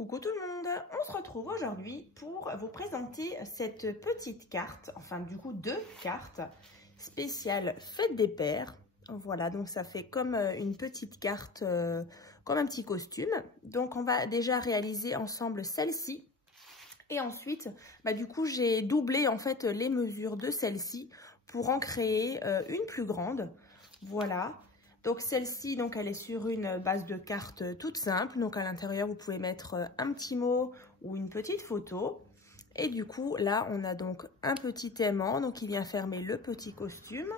Coucou tout le monde, on se retrouve aujourd'hui pour vous présenter cette petite carte, enfin du coup deux cartes spéciales Fête des Pères. Voilà, donc ça fait comme une petite carte, comme un petit costume. Donc on va déjà réaliser ensemble celle-ci. Et ensuite, du coup j'ai doublé en fait les mesures de celle-ci pour en créer une plus grande. Voilà. Donc celle-ci, donc elle est sur une base de carte toute simple. Donc à l'intérieur, vous pouvez mettre un petit mot ou une petite photo. Et du coup, là, on a donc un petit aimant. Donc il vient fermer le petit costume,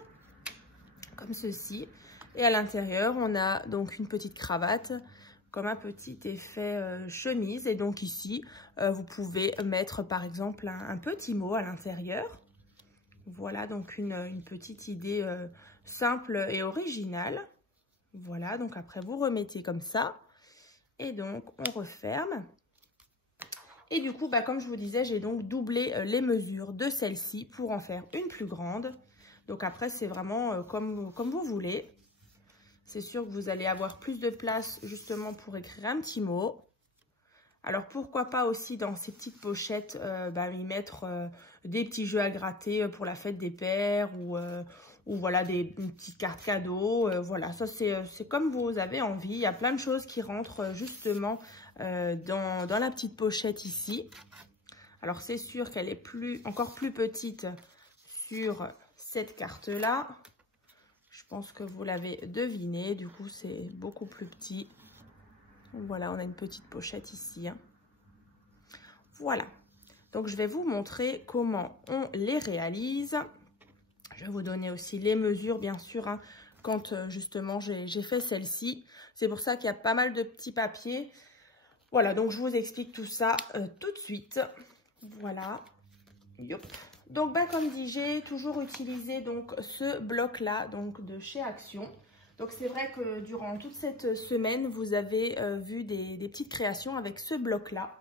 comme ceci. Et à l'intérieur, on a donc une petite cravate, comme un petit effet chemise. Et donc ici, vous pouvez mettre par exemple un petit mot à l'intérieur. Voilà, donc une petite idée simple et originale. Voilà, donc après vous remettez comme ça. Et donc on referme. Et du coup, comme je vous disais, j'ai donc doublé les mesures de celle-ci pour en faire une plus grande. Donc après, c'est vraiment comme vous voulez. C'est sûr que vous allez avoir plus de place justement pour écrire un petit mot. Alors pourquoi pas aussi dans ces petites pochettes y mettre des petits jeux à gratter pour la fête des pères ou voilà une petite carte cadeau. Voilà, ça c'est comme vous avez envie. Il y a plein de choses qui rentrent justement dans la petite pochette ici. Alors c'est sûr qu'elle est encore plus petite sur cette carte là. Je pense que vous l'avez deviné. Du coup c'est beaucoup plus petit. Voilà, on a une petite pochette ici. Voilà. Donc, je vais vous montrer comment on les réalise. Je vais vous donner aussi les mesures, bien sûr, quand justement j'ai fait celle-ci. C'est pour ça qu'il y a pas mal de petits papiers. Voilà, donc je vous explique tout ça tout de suite. Voilà. Yop. Donc, comme dit, j'ai toujours utilisé donc ce bloc-là, donc de chez Action. Donc c'est vrai que durant toute cette semaine, vous avez vu des petites créations avec ce bloc-là.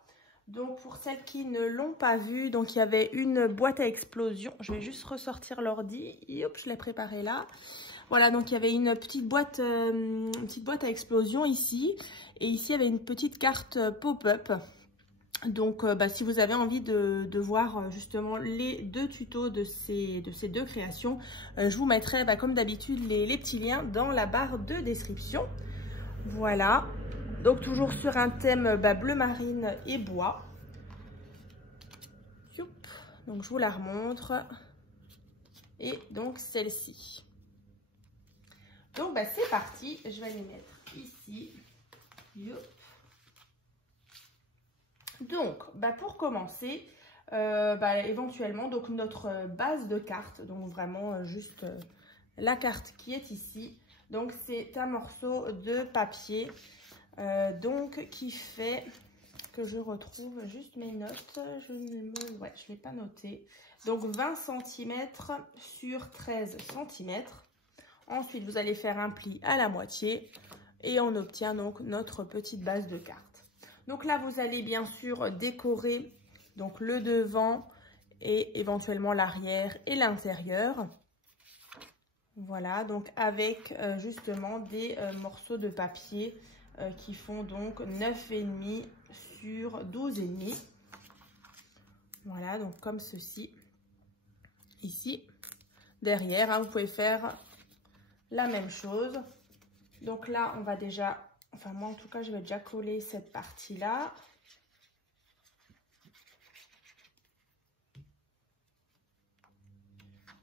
Donc pour celles qui ne l'ont pas vu, donc il y avait une boîte à explosion. Je vais juste ressortir l'ordi. Hop, je l'ai préparé là. Voilà, donc il y avait une petite boîte à explosion ici. Et ici, il y avait une petite carte pop-up. Donc, si vous avez envie de voir justement les deux tutos de ces deux créations, je vous mettrai comme d'habitude les petits liens dans la barre de description. Voilà, donc toujours sur un thème bleu marine et bois. Donc, je vous la remontre. Et donc, celle-ci. Donc, c'est parti. Je vais les mettre ici. Youp. Donc, pour commencer, éventuellement, donc notre base de carte, donc vraiment juste la carte qui est ici. Donc, c'est un morceau de papier, donc qui fait que je retrouve juste mes notes. Je ne l'ai pas noté. Donc, 20 cm sur 13 cm. Ensuite, vous allez faire un pli à la moitié et on obtient donc notre petite base de carte. Donc là, vous allez bien sûr décorer donc le devant et éventuellement l'arrière et l'intérieur. Voilà, donc avec justement des morceaux de papier qui font donc 9,5 sur 12,5. Voilà, donc comme ceci. Ici, derrière, vous pouvez faire la même chose. Donc là, on va déjà... Enfin, moi, en tout cas, je vais déjà coller cette partie-là.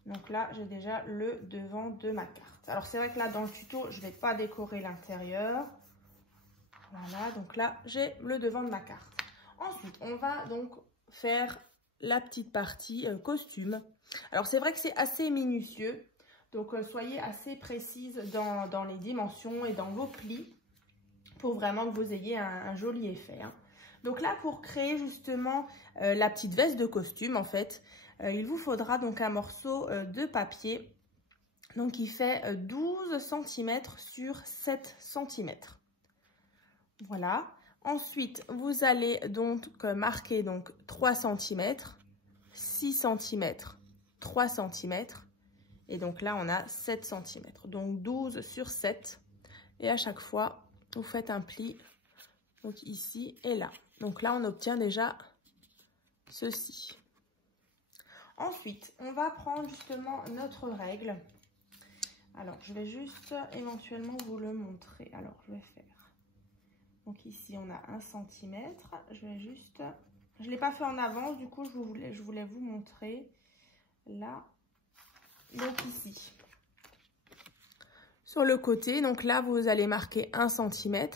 Donc là, j'ai déjà le devant de ma carte. Alors, c'est vrai que là, dans le tuto, je ne vais pas décorer l'intérieur. Voilà, donc là, j'ai le devant de ma carte. Ensuite, on va donc faire la petite partie costume. Alors, c'est vrai que c'est assez minutieux. Donc, soyez assez précise dans les dimensions et dans vos plis, pour vraiment que vous ayez un joli effet. Donc là, pour créer justement la petite veste de costume, en fait, il vous faudra donc un morceau de papier donc qui fait 12 cm sur 7 cm. Voilà. Ensuite, vous allez donc marquer donc 3 cm, 6 cm, 3 cm. Et donc là, on a 7 cm. Donc 12 sur 7. Et à chaque fois, vous faites un pli Donc ici et là. Donc là, on obtient déjà ceci. Ensuite, on va prendre justement notre règle. Alors, je vais juste éventuellement vous le montrer. Alors, je vais faire. Donc ici, on a 1 cm. Je vais juste... Je ne l'ai pas fait en avance, du coup, je voulais vous montrer. Là. Donc ici. Sur le côté, donc là, vous allez marquer 1 cm.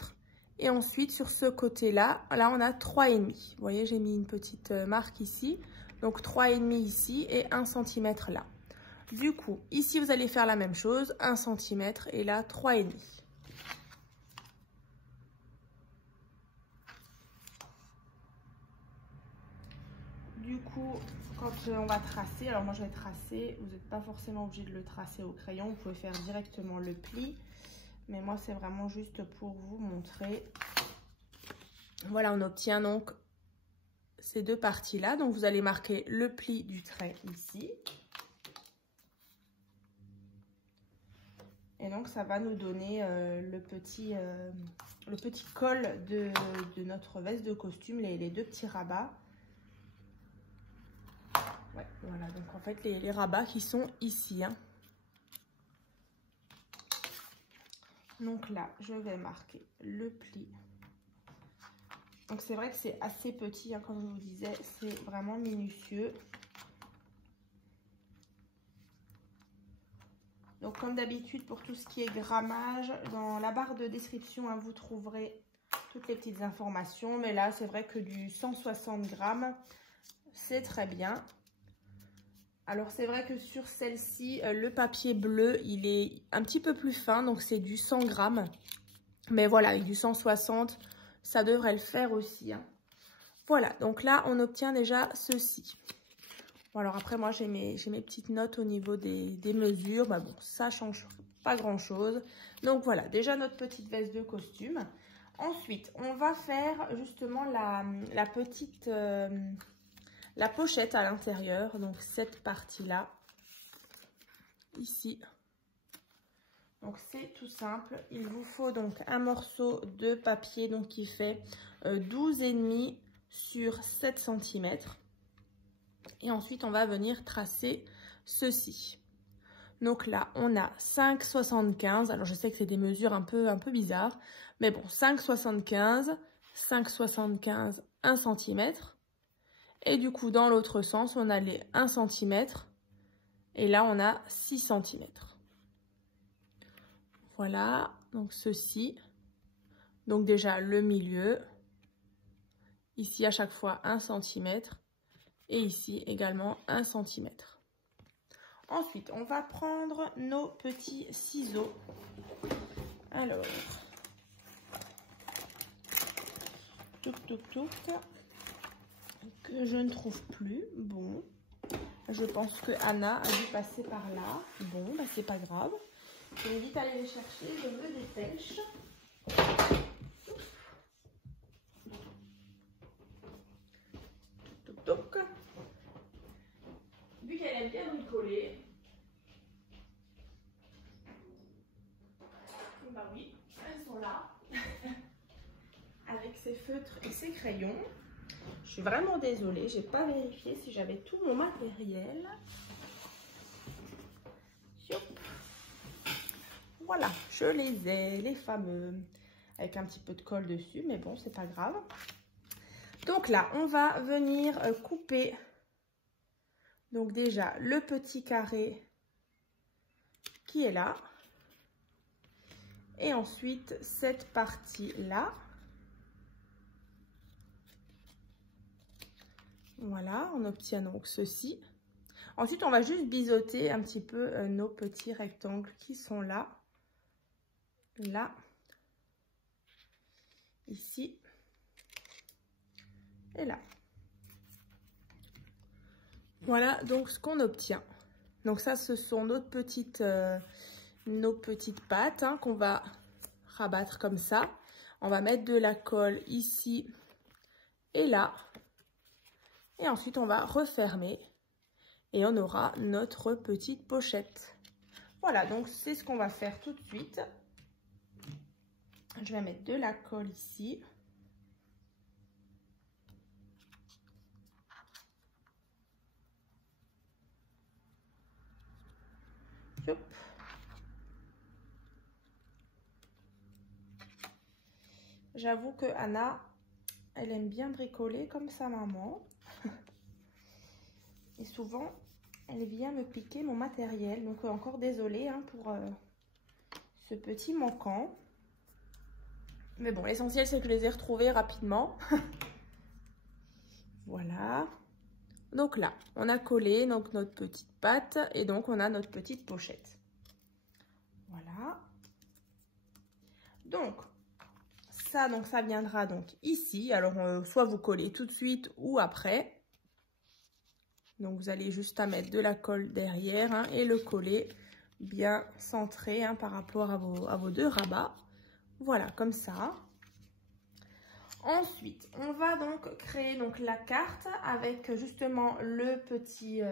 Et ensuite, sur ce côté-là, là, on a 3,5. Vous voyez, j'ai mis une petite marque ici. Donc 3,5 ici et 1 cm là. Du coup, ici, vous allez faire la même chose, 1 cm et là, 3,5. Du coup, quand on va tracer, alors moi je vais tracer, vous n'êtes pas forcément obligé de le tracer au crayon, vous pouvez faire directement le pli. Mais moi, c'est vraiment juste pour vous montrer. Voilà, on obtient donc ces deux parties-là. Donc, vous allez marquer le pli du trait ici. Et donc, ça va nous donner le petit col de notre veste de costume, les deux petits rabats. Ouais, voilà, donc en fait, les rabats qui sont ici. Hein. Donc là, je vais marquer le pli. Donc, c'est vrai que c'est assez petit, hein, comme je vous disais, c'est vraiment minutieux. Donc, comme d'habitude, pour tout ce qui est grammage, dans la barre de description, hein, vous trouverez toutes les petites informations. Mais là, c'est vrai que du 160 grammes, c'est très bien. Alors, c'est vrai que sur celle-ci, le papier bleu, il est un petit peu plus fin. Donc, c'est du 100 grammes. Mais voilà, avec du 160, ça devrait le faire aussi. Hein. Voilà, donc là, on obtient déjà ceci. Bon, alors après, moi, j'ai mes petites notes au niveau des mesures. Bah bon, ça change pas grand-chose. Donc voilà, déjà notre petite veste de costume. Ensuite, on va faire justement la petite... la pochette à l'intérieur, donc cette partie-là, ici. Donc c'est tout simple. Il vous faut donc un morceau de papier donc qui fait 12,5 sur 7 cm. Et ensuite, on va venir tracer ceci. Donc là, on a 5,75. Alors, je sais que c'est des mesures un peu bizarres. Mais bon, 5,75, 5,75, 1 cm. Et du coup, dans l'autre sens, on a les 1 cm. Et là, on a 6 cm. Voilà, donc ceci. Donc déjà, le milieu. Ici, à chaque fois, 1 cm. Et ici, également, 1 cm. Ensuite, on va prendre nos petits ciseaux. Alors, que je ne trouve plus. Bon, je pense que Anna a dû passer par là. Bon, bah c'est pas grave. Je vais vite aller les chercher, je me dépêche. Vu qu'elle aime bien bricoler. Bah oui, elles sont là. Avec ses feutres et ses crayons. Je suis vraiment désolée, j'ai pas vérifié si j'avais tout mon matériel. Voilà, je les ai, les fameux, avec un petit peu de colle dessus, mais bon, c'est pas grave. Donc là, on va venir couper, donc déjà, le petit carré qui est là. Et ensuite, cette partie-là. Voilà, on obtient donc ceci. Ensuite, on va juste biseauter un petit peu nos petits rectangles qui sont là. Là. Ici. Et là. Voilà donc ce qu'on obtient. Donc ça, ce sont nos petites pattes hein, qu'on va rabattre comme ça. On va mettre de la colle ici et là. Et ensuite, on va refermer. Et on aura notre petite pochette. Voilà, donc c'est ce qu'on va faire tout de suite. Je vais mettre de la colle ici. Hop. J'avoue que Anna, elle aime bien bricoler comme sa maman. Et souvent, elle vient me piquer mon matériel. Donc encore désolée hein, pour ce petit manquant. Mais bon, l'essentiel c'est que je les ai retrouvés rapidement. Voilà. Donc là, on a collé donc notre petite patte et donc on a notre petite pochette. Voilà. Donc ça viendra donc ici. Alors soit vous collez tout de suite ou après. Donc vous allez juste à mettre de la colle derrière hein, et le coller bien centré hein, par rapport à vos deux rabats. Voilà, comme ça. Ensuite, on va donc créer donc la carte avec justement le petit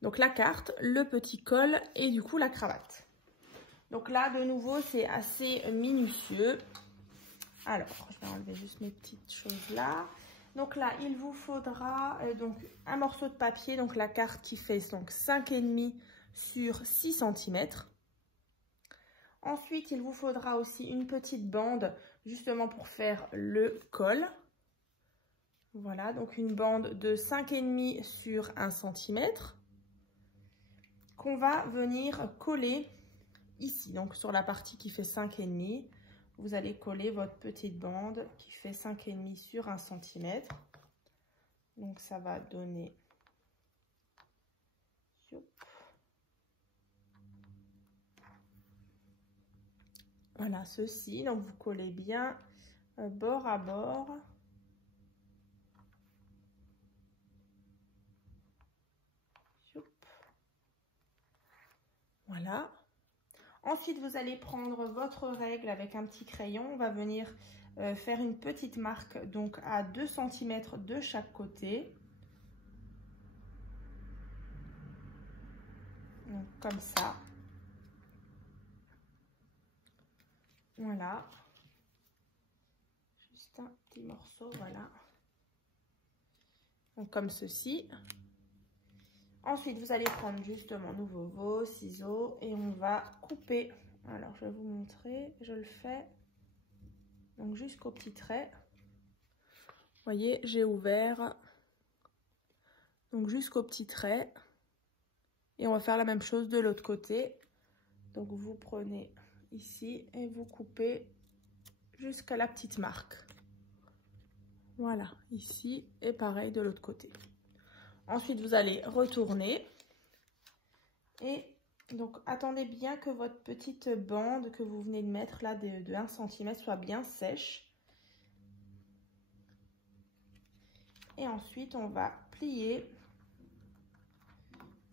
la carte, le petit col et du coup la cravate. Donc là, de nouveau, c'est assez minutieux. Alors, je vais enlever juste mes petites choses là. Donc là, il vous faudra donc un morceau de papier, donc la carte qui fait donc 5,5 sur 6 cm. Ensuite, il vous faudra aussi une petite bande justement pour faire le col. Voilà, donc une bande de 5,5 sur 1 cm qu'on va venir coller ici. Donc sur la partie qui fait 5,5, vous allez coller votre petite bande qui fait 5,5 sur 1 cm. Donc ça va donner... Voilà, ceci. Donc vous collez bien bord à bord. Voilà. Ensuite, vous allez prendre votre règle avec un petit crayon. On va venir faire une petite marque donc à 2 cm de chaque côté. Donc, comme ça. Voilà. Juste un petit morceau, voilà. Donc, comme ceci. Ensuite, vous allez prendre justement nouveau vos ciseaux et on va couper. Alors, je vais vous montrer. Je le fais donc jusqu'au petit trait. Vous voyez, j'ai ouvert donc jusqu'au petit trait. Et on va faire la même chose de l'autre côté. Donc, vous prenez ici et vous coupez jusqu'à la petite marque. Voilà, ici et pareil de l'autre côté. Ensuite, vous allez retourner et donc attendez bien que votre petite bande que vous venez de mettre là de 1 cm soit bien sèche. Et ensuite, on va plier.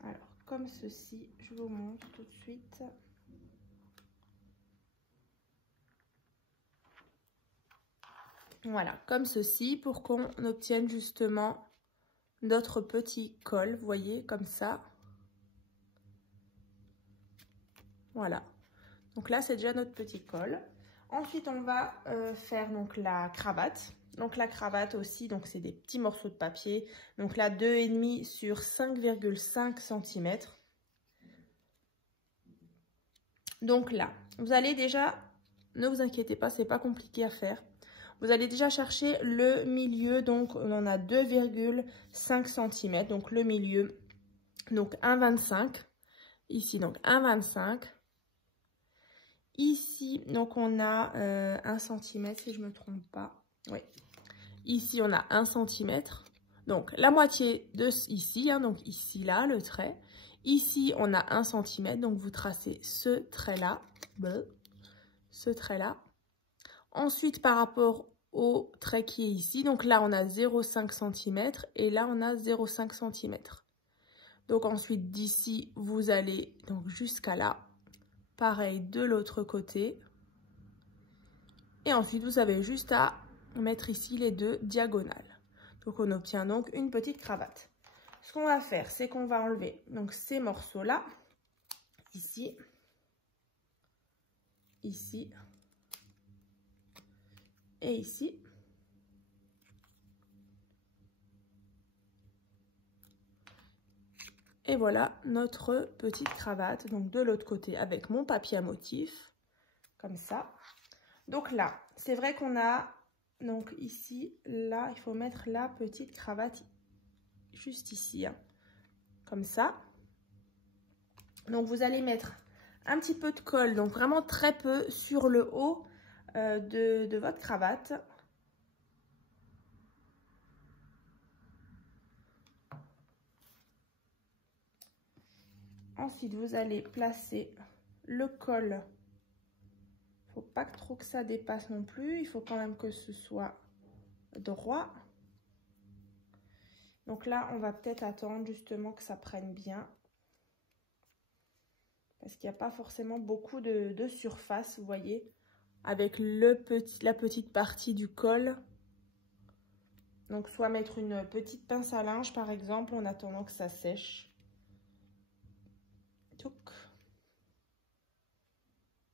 Alors, comme ceci, je vous montre tout de suite. Voilà, comme ceci, pour qu'on obtienne justement notre petit col, vous voyez, comme ça. Voilà. Donc là, c'est déjà notre petit col. Ensuite, on va faire donc la cravate. Donc la cravate aussi, donc c'est des petits morceaux de papier. Donc là, 2,5 sur 5,5 cm. Donc là, vous allez déjà, ne vous inquiétez pas, c'est pas compliqué à faire. Vous allez déjà chercher le milieu, donc on en a 2,5 cm, donc le milieu, donc 1,25. Ici, donc 1,25. Ici, donc on a 1 cm, si je ne me trompe pas. Oui. Ici, on a 1 cm. Donc la moitié de ici, hein, donc ici, là, le trait. Ici, on a 1 cm, donc vous tracez ce trait-là. Ce trait-là. Ensuite, par rapport au trait qui est ici, donc là, on a 0,5 cm et là, on a 0,5 cm. Donc ensuite, d'ici, vous allez donc jusqu'à là. Pareil de l'autre côté. Et ensuite, vous avez juste à mettre ici les deux diagonales. Donc, on obtient donc une petite cravate. Ce qu'on va faire, c'est qu'on va enlever donc ces morceaux-là, ici, ici et ici. Et voilà notre petite cravate, donc de l'autre côté avec mon papier à motif, comme ça. Donc là, c'est vrai qu'on a, donc ici, là, il faut mettre la petite cravate juste ici, hein, comme ça. Donc vous allez mettre un petit peu de colle, donc vraiment très peu sur le haut de votre cravate. Ensuite, vous allez placer le col. Il ne faut pas trop que ça dépasse non plus. Il faut quand même que ce soit droit. Donc là, on va peut-être attendre justement que ça prenne bien. Parce qu'il n'y a pas forcément beaucoup de surface, vous voyez, avec la petite partie du col. Donc, soit mettre une petite pince à linge, par exemple, en attendant que ça sèche.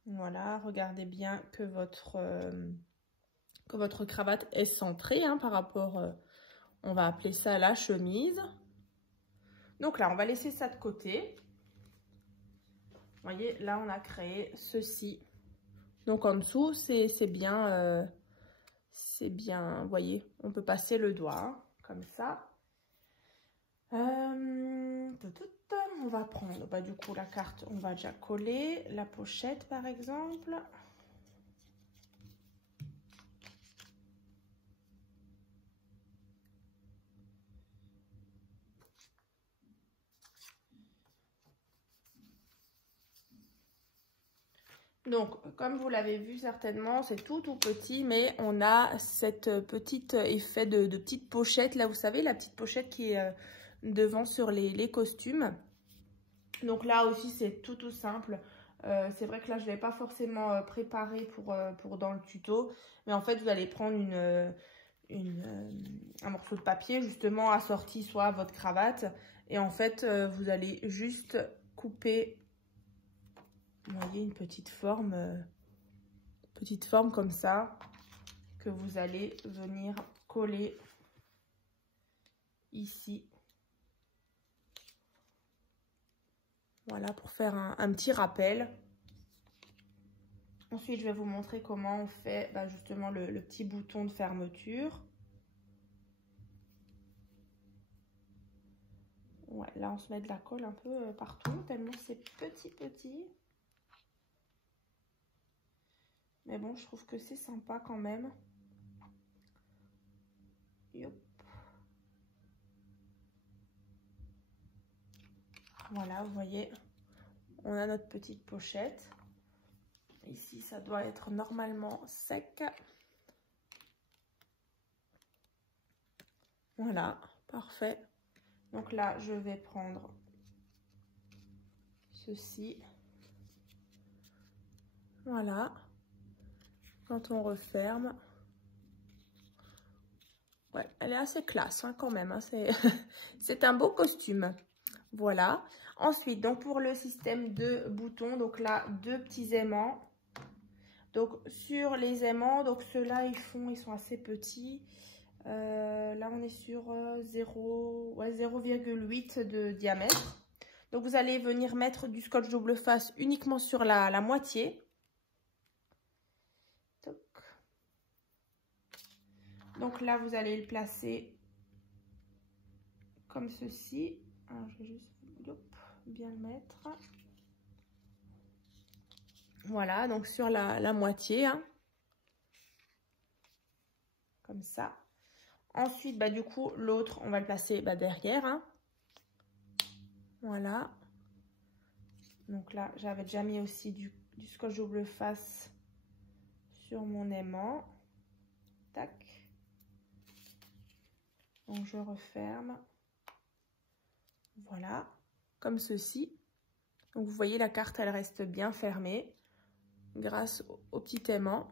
Voilà, regardez bien que votre cravate est centrée hein, par rapport, on va appeler ça la chemise. Donc là, on va laisser ça de côté. Vous voyez, là, on a créé ceci. Donc en dessous, c'est bien, vous voyez, on peut passer le doigt hein, comme ça. On va prendre, bah, du coup, la carte, on va déjà coller la pochette, par exemple. Donc, comme vous l'avez vu certainement, c'est tout petit, mais on a cette petite effet de petite pochette. Là, vous savez, la petite pochette qui est devant sur les costumes. Donc là aussi, c'est tout simple. C'est vrai que là, je ne l'ai pas forcément préparé pour dans le tuto. Mais en fait, vous allez prendre un morceau de papier, justement, assorti soit à votre cravate. Et en fait, vous allez juste couper... Vous voyez une petite forme comme ça que vous allez venir coller ici. Voilà, pour faire un petit rappel. Ensuite, je vais vous montrer comment on fait justement le petit bouton de fermeture. Ouais, là, on se met de la colle un peu partout, tellement c'est petit. Mais bon, je trouve que c'est sympa quand même. Yop. Voilà, vous voyez, on a notre petite pochette. Ici, ça doit être normalement sec. Voilà, parfait. Donc là, je vais prendre ceci. Voilà. Quand on referme, ouais, elle est assez classe hein, quand même. Hein, c'est un beau costume. Voilà. Ensuite, donc pour le système de boutons, donc là, 2 petits aimants. Donc sur les aimants, donc ceux-là, ils sont assez petits. Là, on est sur 0,8 de diamètre. Donc vous allez venir mettre du scotch double face uniquement sur la moitié. Donc là, vous allez le placer comme ceci. Alors, je vais juste bien le mettre. Voilà, donc sur la moitié. Hein. Comme ça. Ensuite, du coup, l'autre, on va le placer derrière. Hein. Voilà. Donc là, j'avais déjà mis aussi du scotch double face sur mon aimant. Tac. Donc je referme. Voilà, comme ceci. Donc vous voyez, la carte, elle reste bien fermée grâce au petit aimant.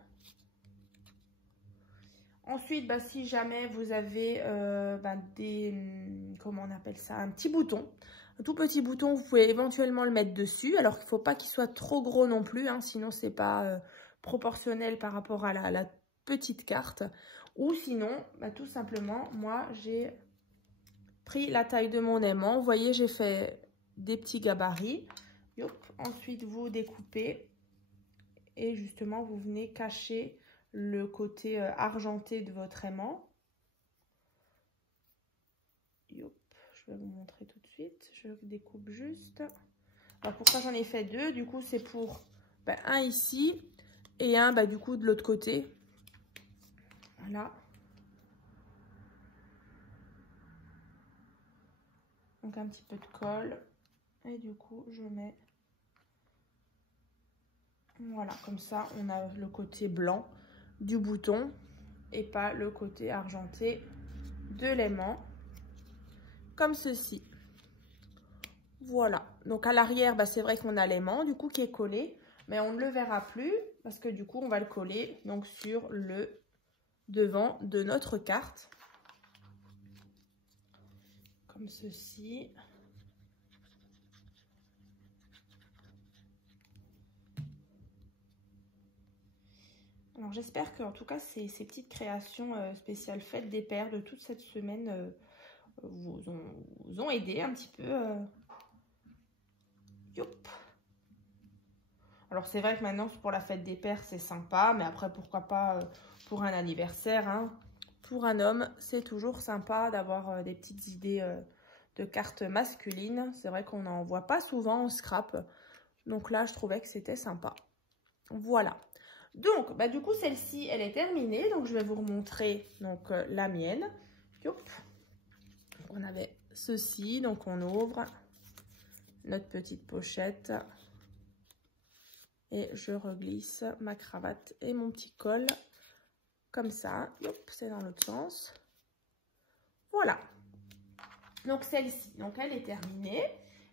Ensuite, si jamais vous avez comment on appelle ça, un petit bouton, un tout petit bouton, vous pouvez éventuellement le mettre dessus. Alors qu'il ne faut pas qu'il soit trop gros non plus, hein, sinon c'est pas proportionnel par rapport à la petite carte. Ou sinon, tout simplement, moi j'ai pris la taille de mon aimant. Vous voyez, j'ai fait des petits gabarits. Yop. Ensuite, vous découpez et justement, vous venez cacher le côté argenté de votre aimant. Yop. Je vais vous montrer tout de suite. Je découpe juste. Alors, pourquoi j'en ai fait deux? Du coup, c'est pour un ici et un du coup de l'autre côté. Voilà. Donc, un petit peu de colle. Et du coup, je mets... Voilà, comme ça, on a le côté blanc du bouton et pas le côté argenté de l'aimant, comme ceci. Voilà, donc à l'arrière, c'est vrai qu'on a l'aimant du coup qui est collé, mais on ne le verra plus parce que du coup, on va le coller donc sur le devant de notre carte, comme ceci. Alors j'espère que en tout cas ces petites créations spéciales fêtes des pères de toute cette semaine vous ont aidé un petit peu. Yop. Alors c'est vrai que maintenant pour la fête des pères c'est sympa, mais après pourquoi pas pour un anniversaire, hein. Pour un homme c'est toujours sympa d'avoir des petites idées de cartes masculines. C'est vrai qu'on n'en voit pas souvent en scrap, donc là je trouvais que c'était sympa. Voilà. Donc, du coup, celle-ci, elle est terminée. Donc, je vais vous remontrer donc, la mienne. Yop. On avait ceci. Donc, on ouvre notre petite pochette. Et je reglisse ma cravate et mon petit col. Comme ça. Yop, c'est dans l'autre sens. Voilà. Donc, celle-ci, donc elle est terminée.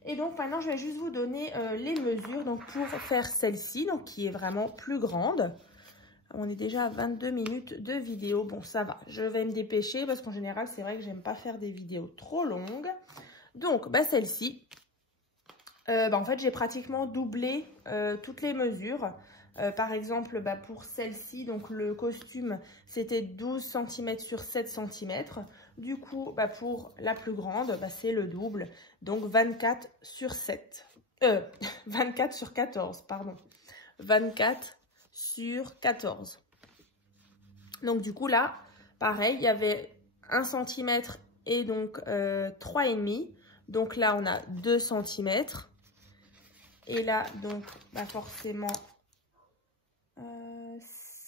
Et donc, maintenant, je vais juste vous donner les mesures donc, pour faire celle-ci, donc qui est vraiment plus grande. On est déjà à 22 minutes de vidéo. Bon, ça va. Je vais me dépêcher parce qu'en général, c'est vrai que j'aime pas faire des vidéos trop longues. Donc, celle-ci, en fait, j'ai pratiquement doublé toutes les mesures. Par exemple, pour celle-ci, donc le costume, c'était 12 cm sur 7 cm. Du coup, pour la plus grande, c'est le double. Donc, 24 sur 7. 24 sur 14, pardon. 24 sur 14. Donc, du coup, là, pareil, il y avait 1 cm et donc 3,5. Donc, là, on a 2 cm. Et là, donc, forcément...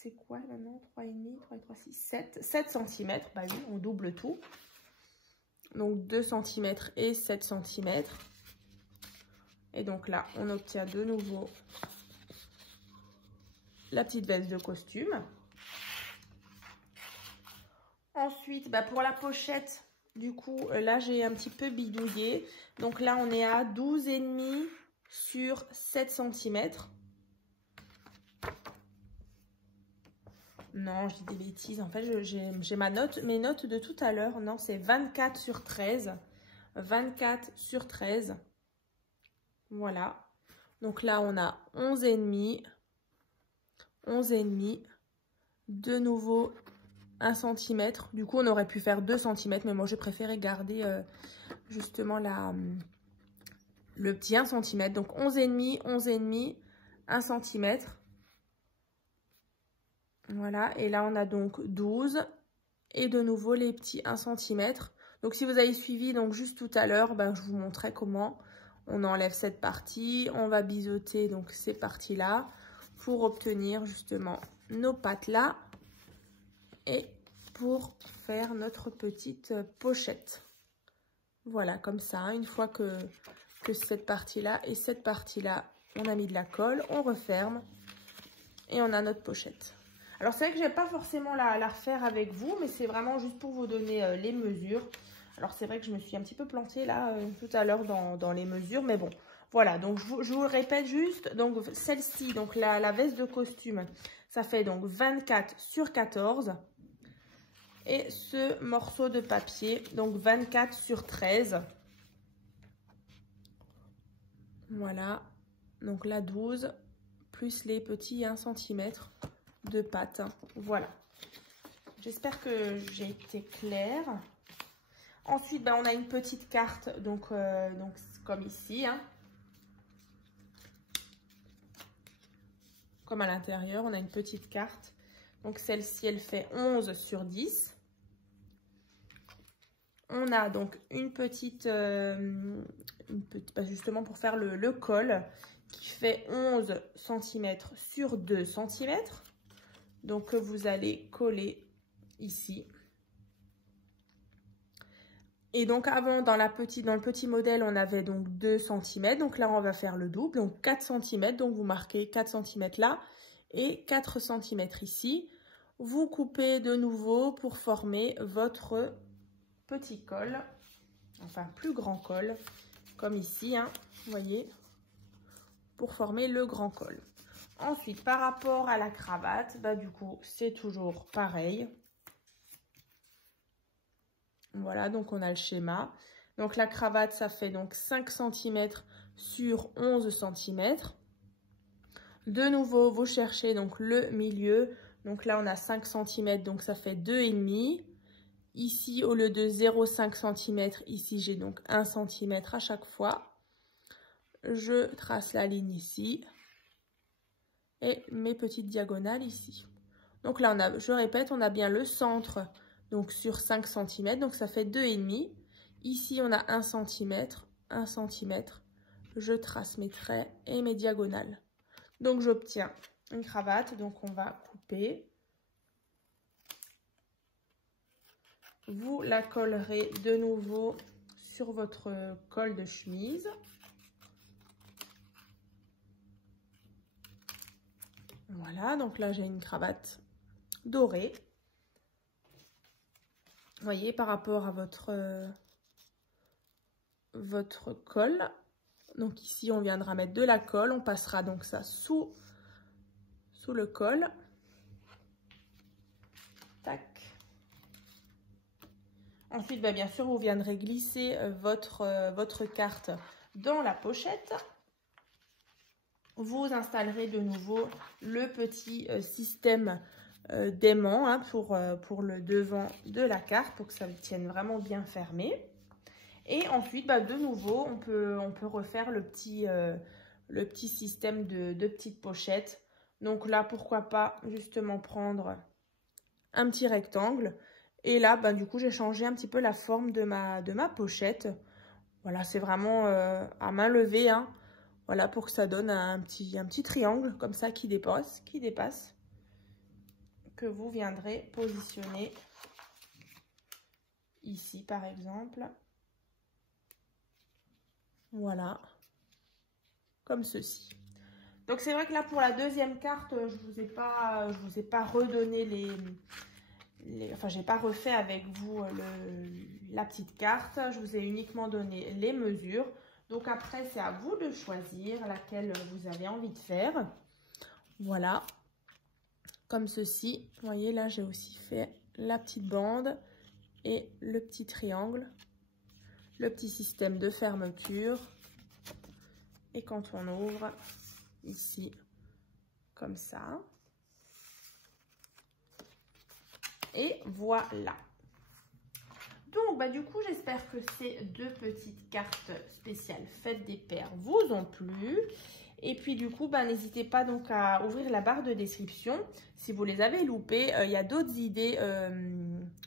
c'est quoi maintenant? 3,5, 3, 3, 6, 7. 7 cm. Bah oui, on double tout. Donc 2 cm et 7 cm. Et donc là, on obtient de nouveau la petite veste de costume. Ensuite, pour la pochette, du coup, là, j'ai un petit peu bidouillé. Donc là, on est à 12,5 sur 7 cm. Non, je dis des bêtises. En fait, j'ai mes notes de tout à l'heure. Non, c'est 24 sur 13. 24 sur 13. Voilà. Donc là, on a 11,5. 11,5. De nouveau, 1 cm. Du coup, on aurait pu faire 2 cm. Mais moi, j'ai préféré garder justement le petit 1 cm. Donc 11,5, 11,5, 1 cm. Voilà, et là on a donc 12 et de nouveau les petits 1 cm. Donc si vous avez suivi donc juste tout à l'heure, je vous montrais comment on enlève cette partie. On va biseauter donc ces parties-là pour obtenir justement nos pattes là et pour faire notre petite pochette. Voilà, comme ça, une fois que cette partie-là et cette partie-là, on a mis de la colle, on referme et on a notre pochette. Alors, c'est vrai que je n'ai pas forcément la refaire avec vous, mais c'est vraiment juste pour vous donner les mesures. Alors, c'est vrai que je me suis un petit peu plantée là tout à l'heure dans les mesures, mais bon, voilà. Donc, je vous le répète juste. Donc, celle-ci, donc la veste de costume, ça fait donc 24 sur 14. Et ce morceau de papier, donc 24 sur 13. Voilà. Donc, là, 12, plus les petits 1 cm. De pâte. Voilà. J'espère que j'ai été claire. Ensuite, on a une petite carte. Donc comme ici, hein. Comme à l'intérieur, on a une petite carte. Donc celle-ci, elle fait 11 sur 10. On a donc une petite, justement pour faire le col, qui fait 11 cm sur 2 cm. Donc vous allez coller ici. Et donc avant, dans le petit modèle, on avait donc 2 cm. Donc là, on va faire le double, donc 4 cm. Donc vous marquez 4 cm là et 4 cm ici. Vous coupez de nouveau pour former votre petit col, enfin plus grand col, comme ici, hein, vous voyez, pour former le grand col. Ensuite, par rapport à la cravate, bah, du coup, c'est toujours pareil. Voilà, donc on a le schéma. Donc la cravate, ça fait donc 5 cm sur 11 cm. De nouveau, vous cherchez donc le milieu. Donc là, on a 5 cm, donc ça fait 2,5. Ici, au lieu de 0,5 cm, ici, j'ai donc 1 cm à chaque fois. Je trace la ligne ici. Et mes petites diagonales ici. Donc là, je répète, on a bien le centre donc sur 5 cm, donc ça fait 2,5. Ici, on a 1 cm, 1 cm. Je trace mes traits et mes diagonales. Donc, j'obtiens une cravate. Donc, on va couper. Vous la collerez de nouveau sur votre col de chemise. Voilà, donc là, j'ai une cravate dorée. Vous voyez, par rapport à votre col. Donc ici, on viendra mettre de la colle. On passera donc ça sous le col. Tac. Ensuite, bah, bien sûr, vous viendrez glisser votre carte dans la pochette. Vous installerez de nouveau le petit système d'aimant, hein, pour le devant de la carte, pour que ça tienne vraiment bien fermé. Et ensuite, bah, de nouveau, on peut refaire le petit système de petites pochettes. Donc là, pourquoi pas justement prendre un petit rectangle. Et là, bah, du coup, j'ai changé un petit peu la forme de ma pochette. Voilà, c'est vraiment à main levée, hein. Voilà, pour que ça donne un petit triangle comme ça qui dépasse, que vous viendrez positionner ici, par exemple. Voilà, comme ceci. Donc, c'est vrai que là, pour la deuxième carte, je vous ai pas redonné enfin, j'ai pas refait avec vous la petite carte. Je vous ai uniquement donné les mesures. Donc après, c'est à vous de choisir laquelle vous avez envie de faire. Voilà, comme ceci. Vous voyez, là, j'ai aussi fait la petite bande et le petit triangle, le petit système de fermeture. Et quand on ouvre, ici, comme ça. Et voilà. Donc, bah, du coup, j'espère que ces deux petites cartes spéciales Fête des Pères vous ont plu. Et puis, du coup, bah, n'hésitez pas donc à ouvrir la barre de description. Si vous les avez loupées, il y a d'autres idées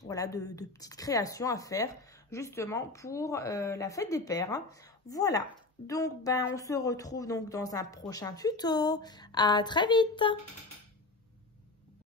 voilà, de petites créations à faire, justement, pour la Fête des Pères, hein. Voilà. Donc, bah, on se retrouve donc dans un prochain tuto. À très vite!